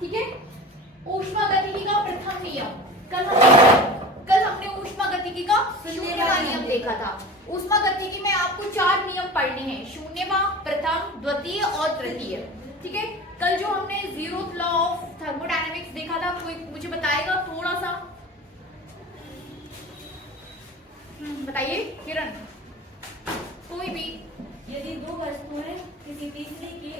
ठीक है। ऊष्मागतिकी का प्रथम नियम, कल हमने ऊष्मागतिकी का शून्यवां नियम देखा था। ऊष्मागतिकी में आपको 4 नियम पढ़ने हैं, शून्यवां, प्रथम, द्वितीय और तृतीय। ठीक है। कल जो हमने जीरोथ लॉ ऑफ थर्मोडायनेमिक्स देखा था, कोई मुझे बताएगा थोड़ा सा? बताइए किरण, कोई भी। यदि दो वस्तुएं किसी तीसरे के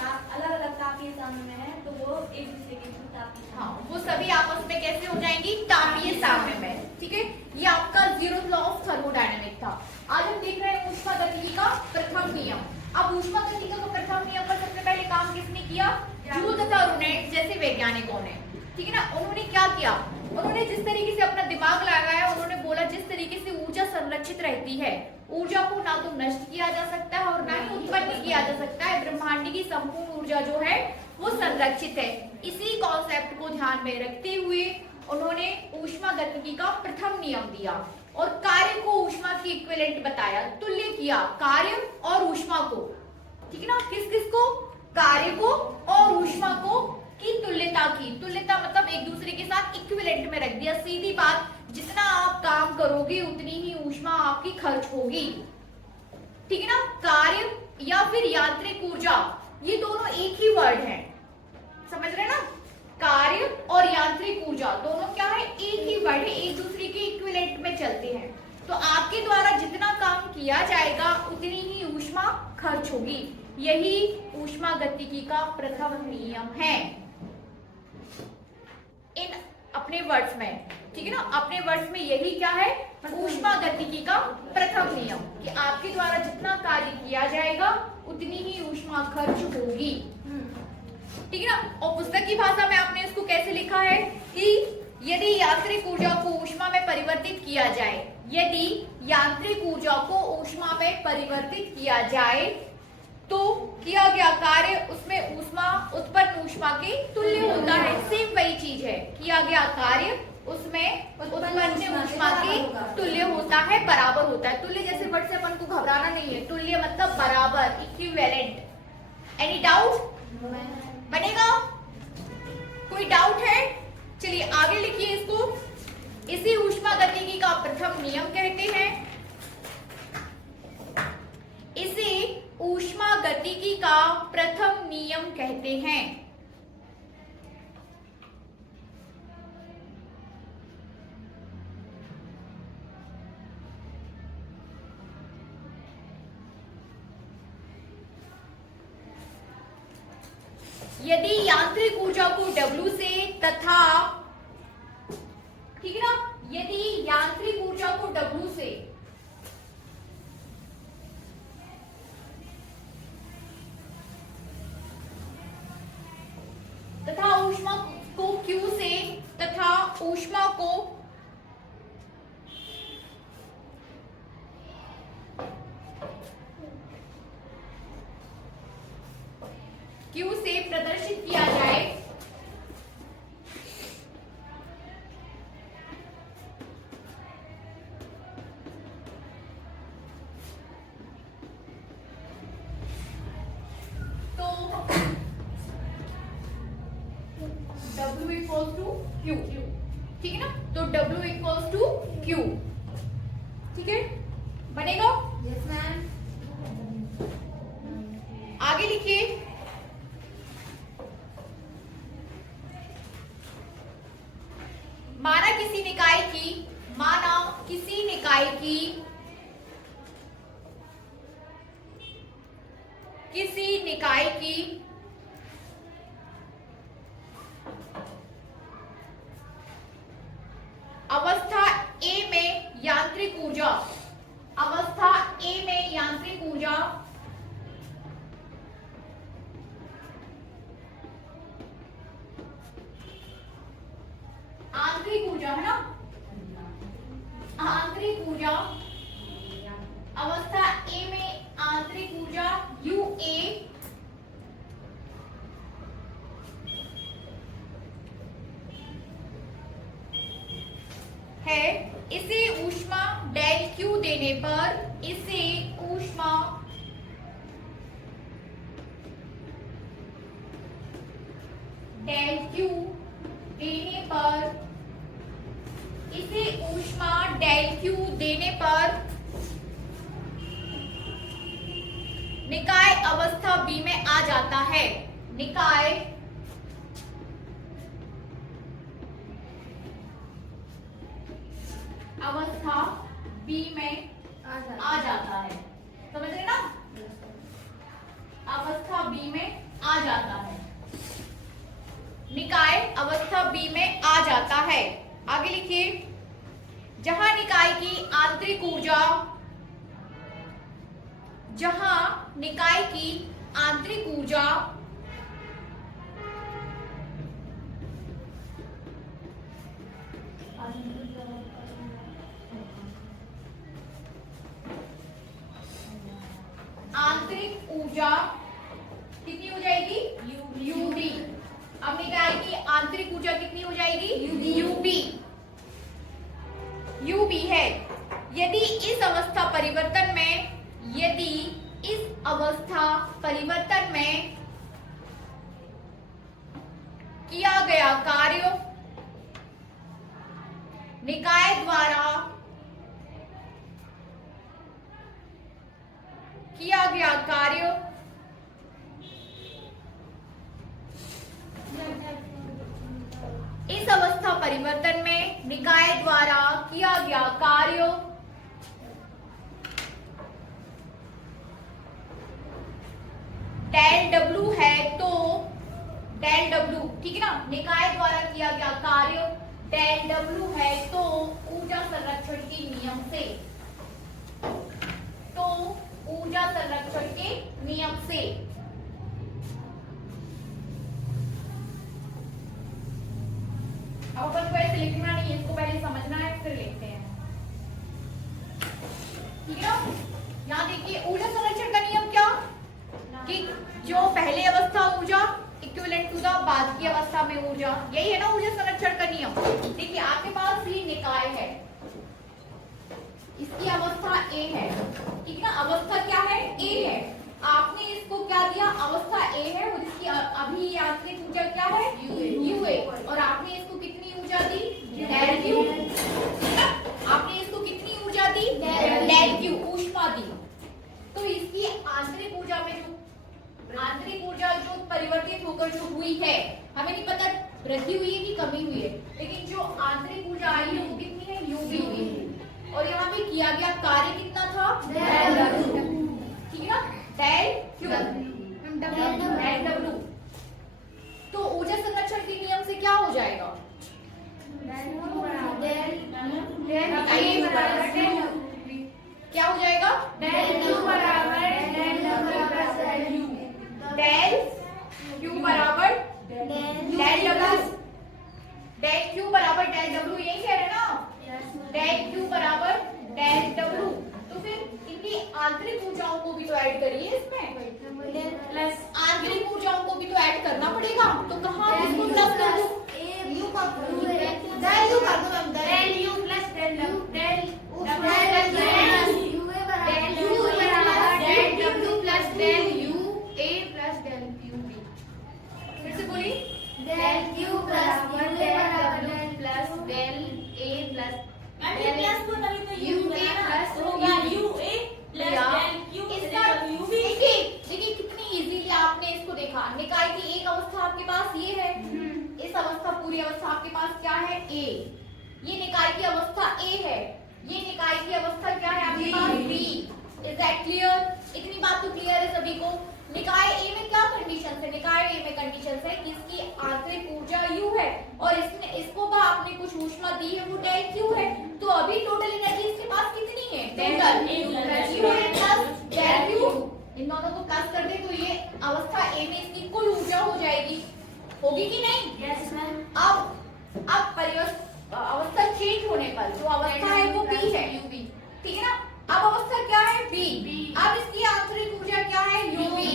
अलग अलग तापीय साम्य में है तो वो एक दूसरे के तापीय, हाँ, वो सभी आपस में कैसे हो जाएंगी? तापीय साम्य में। ठीक है। ये आपका जीरोथ लॉ ऑफ थर्मोडायनेमिक्स था। आज हम देख रहे हैं ऊष्मागतिकी का प्रथम नियम। अब ऊष्मागतिकी का प्रथम नियम पर सबसे पहले काम किसने किया? जूल तथा रुनेट जैसे वैज्ञानिकों ने। ठीक है ना। उन्होंने क्या किया? उन्होंने जिस तरीके से अपना दिमाग लगाया, उन्होंने बोला जिस तरीके से ऊर्जा संरक्षित रहती है, ऊर्जा को ना तो नष्ट किया जा सकता है और ना ही उत्पन्न किया जा सकता है, ब्रह्मांड की संपूर्ण ऊर्जा जो है वो संरक्षित है। इसी कॉन्सेप्ट को ध्यान में रखते हुए उन्होंने ऊष्मागतिकी का प्रथम नियम दिया और कार्य को ऊष्मा की इक्विवेलेंट बताया, तुल्य किया कार्य और ऊष्मा को। ठीक है ना। किस किस को? कार्य को और ऊष्मा को की तुल्यता की। तुल्यता मतलब एक दूसरे के साथ इक्विवेलेंट में रख दिया। सीधी बात, जितना आप काम करोगे उतनी ही ऊष्मा आपकी खर्च होगी। ठीक है ना। कार्य या फिर यांत्रिक ऊर्जा, ये दोनों एक ही वर्ड है, समझ रहे ना। कार्य और यांत्रिक ऊर्जा दोनों क्या है? एक ही वर्ड है, एक दूसरे के इक्विवेलेंट में चलते हैं। तो आपके द्वारा जितना काम किया जाएगा उतनी ही ऊष्मा खर्च होगी। यही ऊष्मागतिकी का प्रथम नियम है इन अपने वर्ड्स में। ठीक है ना। अपने वर्ड्स में यही क्या है? ऊष्मागतिकी का प्रथम नियम, कि आपके द्वारा जितना कार्य किया जाएगा उतनी ही ऊष्मा खर्च होगी। ठीक है ना। और पुस्तक की भाषा में आपने इसको कैसे लिखा है कि यदि यांत्रिक ऊर्जा को ऊष्मा में परिवर्तित किया जाए, यदि यांत्रिक ऊर्जा को ऊष्मा में परिवर्तित किया जाए तो किया गया कार्य उसमें ऊष्मा उत्पन्न ऊष्मा के तुल्य होता है। सेम वही चीज है, किया गया कार्य उसमें उत्पन्न ऊष्मा के तुल्य होता है, बराबर होता है। तुल्य जैसे वर्ड से अपन को घबराना नहीं है, तुल्य मतलब बराबर, इक्विवेलेंट। Any doubt? बनेगा? कोई डाउट है? चलिए आगे लिखिए इसको। इसी ऊष्मागतिकी का प्रथम नियम कहते हैं, इसे ऊष्मागतिकी का प्रथम नियम कहते हैं। यदि यांत्रिक ऊर्जा को W से तथा, ठीक है ना, यदि यांत्रिक ऊर्जा को W से तथा ऊष्मा को Q से तथा ऊष्मा को Q से प्रदर्शित किया जाए तो W इक्वल्स टू Q। ठीक है ना। तो W इक्वल्स टू Q। ठीक है, बनेगा? Yes ma'am. आगे लिखिए। माना किसी निकाय की अवस्था ए में यांत्रिक ऊर्जा, अवस्था ए में यांत्रिक ऊर्जा आंतरिक ऊर्जा है ना, आंतरिक ऊर्जा अवस्था ए में आंतरिक ऊर्जा UA है, इसे ऊष्मा डेल Q देने पर इसे ऊष्मा डेल क्यू देने पर, इसे ऊष्मा डेल क्यू देने पर निकाय अवस्था बी में आ जाता है। निकाय अवस्था बी में आ जाता है। समझ रहे ना? अवस्था बी में आ जाता है, निकाय अवस्था बी में आ जाता है। आगे लिखिए, जहां निकाय की आंतरिक ऊर्जा, जहां निकाय की आंतरिक ऊर्जा आंतरिक ऊर्जा कितनी हो जाएगी? यूबी। अब निकाय की आंतरिक ऊर्जा कितनी हो जाएगी? यूबी। यूबी है। यदि इस अवस्था परिवर्तन में, यदि इस अवस्था परिवर्तन में किया गया कार्य निकाय द्वारा किया गया कार्य इस अवस्था परिवर्तन में निकाय द्वारा किया गया कार्य डेल डब्ल्यू है, तो डेल डब्ल्यू, ठीक है ना, निकाय द्वारा किया गया कार्य डेल डब्ल्यू है, तो ऊर्जा संरक्षण के नियम से, तो ऊर्जा संरक्षण के नियम से अब अपन को ऐसे लिखना नहीं है, इसको पहले समझना है फिर लिखते हैं, ठीक है ना। यहाँ देखिए ऊर्जा संरक्षण का नियम क्या, कि जो पहले अवस्था ऊर्जा इक्विवेलेंट टू द बाद की अवस्था में ऊर्जा, यही है ना ऊर्जा संरक्षण का नियम। देखिए आपके पास ये निकाय है, इसकी अवस्था ए है, ठीक है ना, अवस्था क्या है? ए है। आपने इसको क्या दिया? अवस्था ए है और इसकी अभी आंतरिक ऊर्जा क्या है? यू है। और आपने इसको कितनी ऊर्जा दी? Del Q. आपने इसको कितनी ऊर्जा दी? डेल क्यू, ऊष्मा दी। तो इसकी आंतरिक ऊर्जा में जो आंतरिक ऊर्जा जो परिवर्तित होकर जो हुई है, हमें नहीं पता वृद्धि हुई है कि कमी हुई है, लेकिन जो आंतरिक ऊर्जा आई है वो कितनी है? यूबी हुई है। और यहाँ पे किया गया कार्य कितना था? ठीक है ना, डेल क्यू डेल डब्ल्यू। तो ऊर्जा संरक्षण के नियम से क्या हो जाएगा? क्या हो जाएगा? डेल क्यू बराबर del W plus del U. Del Q बराबर डेल डब्ल्यू, डेल क्यू बराबर डेल डब्ल्यू, यही कह रहे हैं ना, डेल क्यू बराबर डेल डब्ल्यू। तो फिर इनकी आंतरिक ऊर्जाओं को भी तो ऐड करिए इसमें, प्लस आंतरिक ऊर्जाओं को भी तो ऐड करना पड़ेगा। तो कहाँ इसको प्लस कर दूं? डेल यू कर दो ma'am, del U plus del W, del W plus del U A plus del U B. फिर से बोलिए, डेल क्यू बराबर del W plus del A plus plus को तभी तो यू ए प्लस होगा U A plus del Q U B. देखिए कितनी इजीली आपने इसको देखा। निकाय की एक अवस्था आपके पास ये है, इस अवस्था पूरी अवस्था आपके पास क्या है? ए। ये निकाय की अवस्था ए है, ये निकाय की अवस्था क्या है आपके पास? बी। Is that clear? इतनी बात तो क्लियर है सभी को। निकाय ए में क्या कंडीशन है? निकाय ए में कंडीशन है कि इसकी आंतरिक ऊर्जा यू है और इसमें इसको का आपने कुछ ऊष्मा दी है वो डेल क्यू है। तो अभी टोटल एनर्जी इसके पास कितनी है? टोटल यू है प्लस डेल क्यू। इन दोनों को प्लस कर दे तो ये अवस्था ए में इसकी कुल ऊर्जा हो जाएगी, होगी कि नहीं? Yes ma'am. अब अवस्था चेंज होने पर जो अवस्था है वो बी है, यूबी, ठीक है ना। अब अवस्था क्या है? बी। अब इसकी आंतरिक ऊर्जा क्या है? यूबी।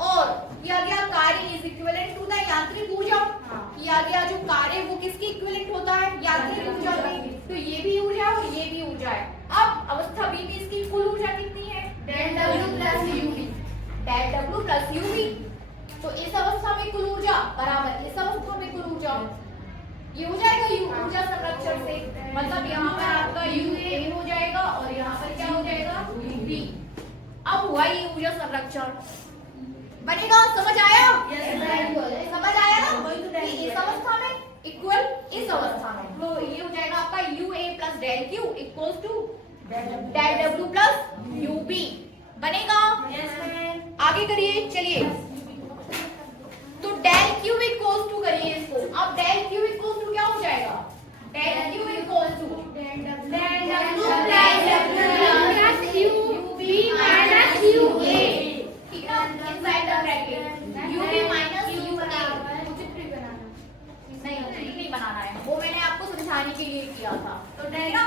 और किया गया कार्य इज इक्विवेलेंट टू द यांत्रिक ऊर्जा। किया गया जो कार्य वो किसकी इक्विवेलेंट होता है? यांत्रिक ऊर्जा की। तो ये भी ऊर्जा और ये भी ऊर्जा है। अब अवस्था बी में इसकी कुल ऊर्जा कितनी है? Del W plus U B, del W plus U B. तो इस अवस्था में में कुल ऊर्जा बराबर इस अवस्था में कुल ऊर्जा, ये हो जाएगा यू ऊर्जा संरक्षण से, मतलब यहाँ पर आपका यू ए हो जाएगा और यहाँ पर क्या हो जाएगा यू बी। अब हुआ ये ऊर्जा संरक्षण बनेगा, समझ आया? समझ आया ना कि इस अवस्था में इक्वल इस अवस्था में, तो ये हो जाएगा आपका U A plus del Q equals to del W plus U B बनेगा। आगे करिए, चलिए तो डेल क्यू इक्वल्स टू करिए इसको। अब डेल क्यू इक्वल्स टू क्या हो जाएगा, del Q equals to del W plus U B minus U A, ठीक है, inside the bracket U B minus U A. नहीं बनाना है, वो मैंने आपको समझाने के लिए किया था, तो डेल ना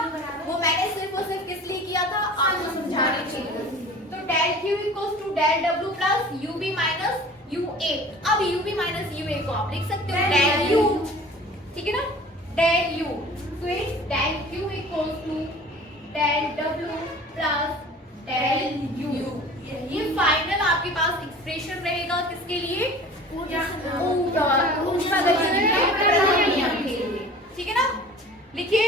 वो मैंने सिर्फ और सिर्फ किस लिए किया था, आपको समझाने के लिए। तो del Q equals to del W plus U B minus U A. अब U B minus U A को आप लिख सकते हो डेल यू, ठीक है ना, डेल यू, तो del Q equals to del W plus del U. ये फाइनल आपके पास एक्सप्रेशन रहेगा किसके लिए, ऊर्जा गति के प्रथम नियम के लिए, ठीक है ना। लिखिए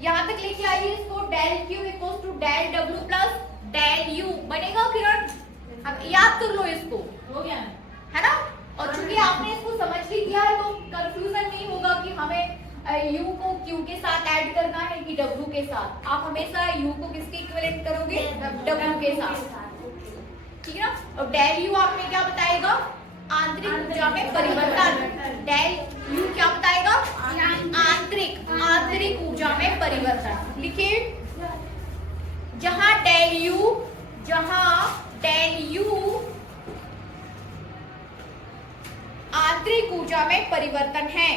यहां तक लेके आइए इसको, del Q equals to del W plus del U बनेगा किरण। अब याद कर लो इसको, हो गया है ना। और चूंकि आपने इसको समझ भी किया है तो कंफ्यूजन नहीं होगा कि हमें u को q के साथ ऐड करना है कि w के साथ। आप हमेशा u को किसके इक्विवेलेंट करोगे, w के साथ, ठीक है ना। और डेल u आपने क्या बताएगा, आंतरिक ऊर्जा में परिवर्तन। डेल u क्या बताएगा, आंतरिक ऊर्जा में परिवर्तन। लिखिए जहां डेल u आंतरिक ऊर्जा में परिवर्तन है,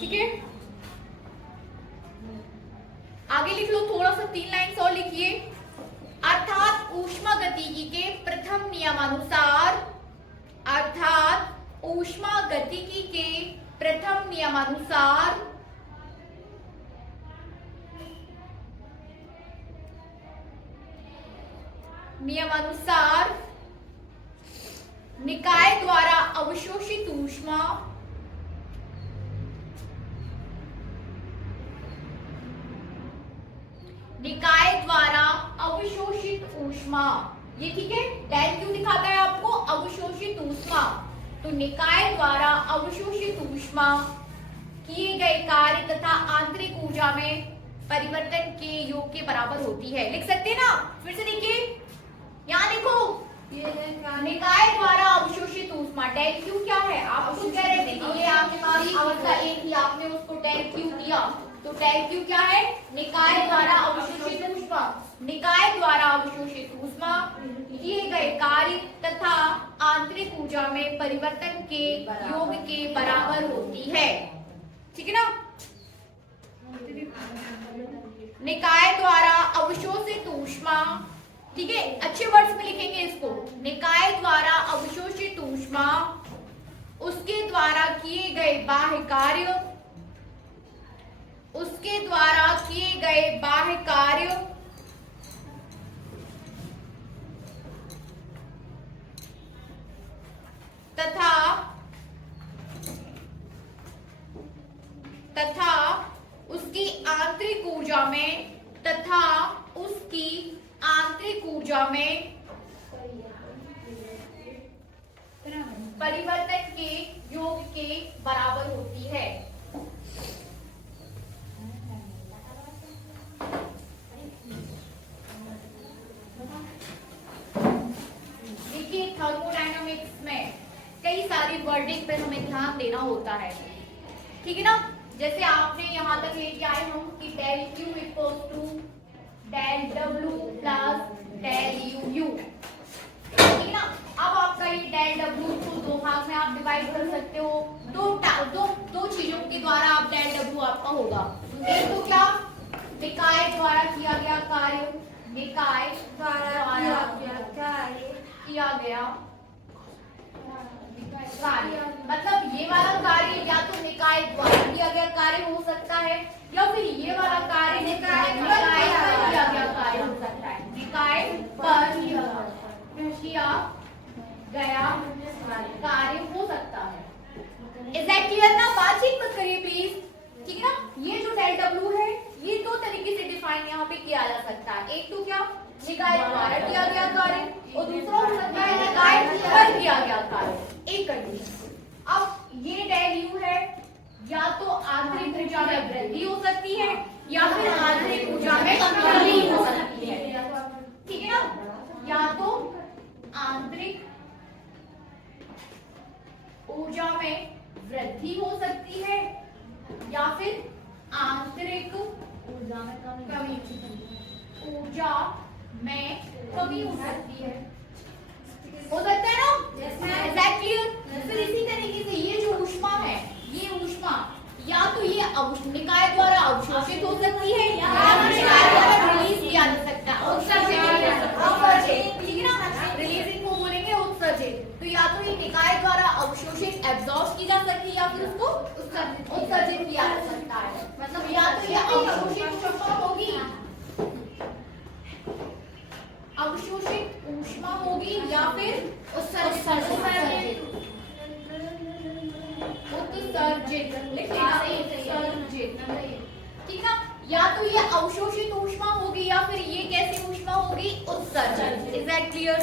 ठीक है। आगे लिख लो थोड़ा सा, 3 लाइन और लिखिए। अर्थात ऊष्मागतिकी के प्रथम नियमानुसार, अर्थात ऊष्मागतिकी के प्रथम नियमानुसार निकाय द्वारा अवशोषित ऊष्मा ये ठीक है, डेल क्यू दिखाता है आपको अवशोषित ऊष्मा, तो निकाय द्वारा अवशोषित ऊष्मा किए गए कार्य तथा आंतरिक ऊर्जा में परिवर्तन के योग के बराबर होती है। लिख सकते हैं ना, फिर से देखिए, यहाँ लिखो निकाय द्वारा अवशोषित ऊष्मा, डेल क्यू क्या है, आप खुद कह रहे थे कि ये आपके पास अवस्था ए थी, आपने उसको डेल क्यू दिया, तो डेल क्यू क्या है, निकाय द्वारा अवशोषित ऊष्मा। निकाय द्वारा अवशोषित ऊष्मा किए गए कार्य तथा आंतरिक ऊर्जा में परिवर्तन के योग के बराबर होती है, ठीक है ना। निकाय द्वारा अवशोषित ऊष्मा, ठीक है, अच्छे वर्ड्स में लिखेंगे इसको। निकाय द्वारा अवशोषित ऊष्मा उसके द्वारा किए गए बाह्य कार्य, उसके द्वारा किए गए बाह्य कार्य तथा उसकी आंतरिक ऊर्जा में परिवर्तन के योग के बराबर होती है। देखिए थर्मोडायनामिक्स में कई सारी वर्डिंग पे हमें ध्यान देना होता है, ठीक है ना। जैसे आपने यहाँ तक लेके आए हम कि del Q equals to del W plus del U, ठीक है ना। अब आपका ये डेल डब्ल्यू को दो भाग में आप डिवाइड कर सकते हो, दो चीजों के द्वारा आप डेल डब्ल्यू आपका होगा। एक तो क्या, निकाय द्वारा किया गया कार्य, निकाय द्वारा किया गया कार्य, मतलब ये वाला कार्य या तो निकाय द्वारा किया गया कार्य हो सकता है या फिर ये वाला कार्य निकाय पर किया गया कार्य हो सकता है। निकाय पर किया गया कार्य हो सकता है। इज दैट क्लियर ना? बातचीत मत करिए प्लीज, ठीक है ना? ये जो डेल डब्ल्यू है ये दो तरीके से डिफाइन यहाँ पे किया जा सकता है। एक तो क्या, निकाय द्वारा किया गया कार्य, और दूसरा हो सकता है निकाय पर किया गया कार्य। एक कंडीशन। अब ये डेल यू है, या तो आंतरिक ऊर्जा में वृद्धि हो सकती है या फिर आंतरिक ऊर्जा में कमी हो सकती है, ठीक है ना? या तो आंतरिक ऊर्जा में वृद्धि हो सकती है या फिर आंतरिक ऊर्जा में कमी हो सकती है। हो सकता है ना? Is that clear? फिर इसी तरीके से ये जो ऊष्मा है, ये ऊष्मा या तो ये निकाय द्वारा अवशोषित हो सकती है या निकाय द्वारा रिलीज किया जा सकता है। उत्सर्जित, ठीक है ना? रिलीजिंग को बोलेंगे उत्सर्जित। तो या तो ये निकाय द्वारा अवशोषित एब्जॉर्ब की जा सकती है या फिर उसको उत्सर्जित किया जा सकता है। मतलब या तो ये अवशोषित ऊष्मा होगी, अवशोषित ऊष्मा होगी या फिर उत्सर्जित, ठीक ना? या तो ये अवशोषित ऊष्मा होगी या फिर ये कैसी ऊष्मा होगी, उत्सर्जित। Is that clear?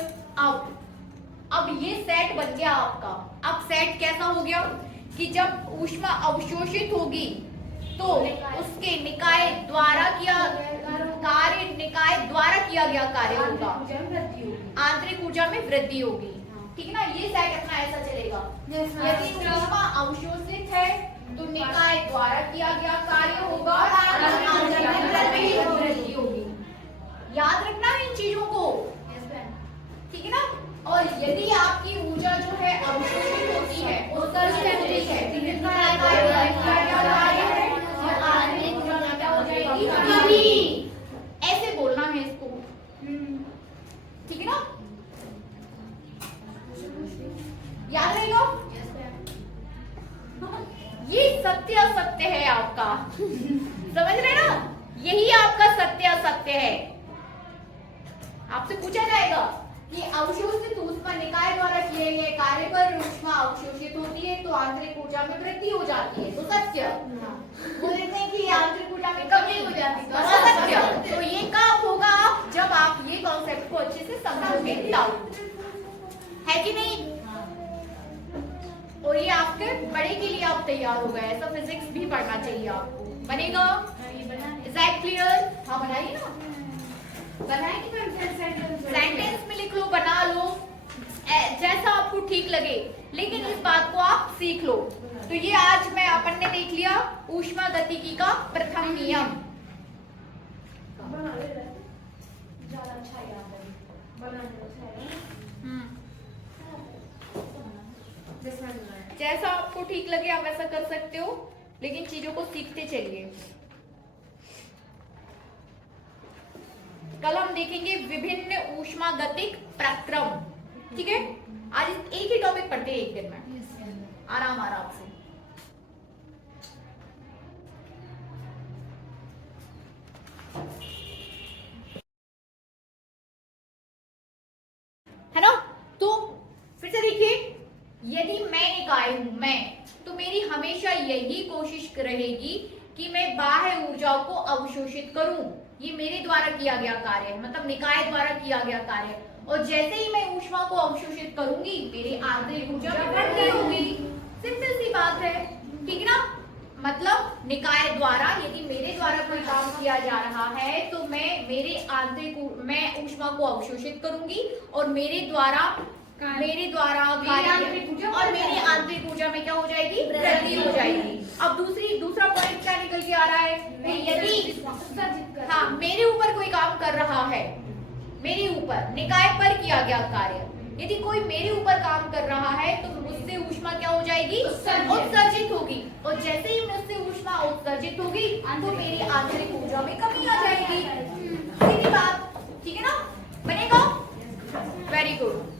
अब ये सेट बन गया आपका। अब सेट कैसा हो गया कि जब ऊष्मा अवशोषित होगी तो उसके निकाय द्वारा किया कार्य, निकाय द्वारा किया गया कार्य होगा, आंतरिक ऊर्जा में वृद्धि होगी, ठीक है ना? ये सेट अपना ऐसा चलेगा। यदि ऊष्मा अवशोषित है तो निकाय द्वारा किया गया कार्य होगा और आंतरिक में वृद्धि होगी। याद रखना है इन चीजों को, ठीक है ना? और यदि आपकी ऊर्जा जो है अवशोषित होती है, उत्सर्जित होती है, निकाय द्वारा किया गया कार्य है और आंतरिक ऊर्जा क्या हो जाएगी, कमी। ऐसे बोलना है इसको, ठीक है ना? याद रहेगा? ये सत्य असत्य है आपका, समझ रहे ना? यही आपका सत्य असत्य है। आपसे पूछा जाएगा कि अवशोषित ऊष्मा निकाय द्वारा किए गए कार्य पर ऊष्मा अवशोषित होती है तो आंतरिक ऊर्जा में वृद्धि हो जाती है, तो सत्य। वो देखते हैं कि आंतरिक ऊर्जा में कमी हो जाती है, तो असत्य। तो ये कब होगा? जब आप ये कॉन्सेप्ट को अच्छे से समझोगे तब, है कि नहीं? और ये आपके बड़े के लिए आप तैयार हो गए। ऐसा फिजिक्स भी पढ़ना चाहिए आपको। बनेगा? Is that clear? हाँ बनाइए ना, सेंटेंस में लिख लो, बना लो, जैसा आपको ठीक लगे, लेकिन इस बात को आप सीख लो। तो ये आज मैं अपन ने देख लिया ऊष्मा गतिकी का प्रथम नियम। जैसा आपको ठीक लगे आप वैसा कर सकते हो, लेकिन चीजों को सीखते चलिए। कल हम देखेंगे विभिन्न ऊष्मागतिक प्रक्रम, ठीक है? आज एक ही टॉपिक पढ़ते हैं एक दिन में, आराम आराम से। है ना? तो फिर से देखिए, यदि मैं निकाय हूं, मैं, तो मेरी हमेशा यही कोशिश रहेगी कि मैं बाह्य ऊर्जाओं को अवशोषित करूं। ये मेरे द्वारा किया गया कार्य है, मतलब निकाय द्वारा किया गया कार्य है। और जैसे ही मैं ऊष्मा को अवशोषित करूंगी, मेरी आंतरिक ऊर्जा में वृद्धि होगी। सिंपल सी बात है, ठीक है ना? मतलब निकाय द्वारा, यदि मेरे द्वारा कोई काम किया जा रहा है तो मैं ऊष्मा को अवशोषित करूंगी और मेरे द्वारा और मेरी आंतरिक ऊर्जा में क्या हो जाएगी, वृद्धि हो जाएगी। अब दूसरा पॉइंट क्या निकल के आ रहा है, यदि हाँ मेरे ऊपर कोई काम कर रहा है, मेरे ऊपर निकाय पर किया गया कार्य, यदि कोई मेरे ऊपर काम कर रहा है तो मुझसे ऊष्मा क्या हो जाएगी, उत्सर्जित होगी। और जैसे ही मुझसे ऊष्मा उत्सर्जित होगी तो मेरी आंतरिक ऊर्जा में कमी आ जाएगी। सीधी बात, ठीक है ना? बनेगा? Very good.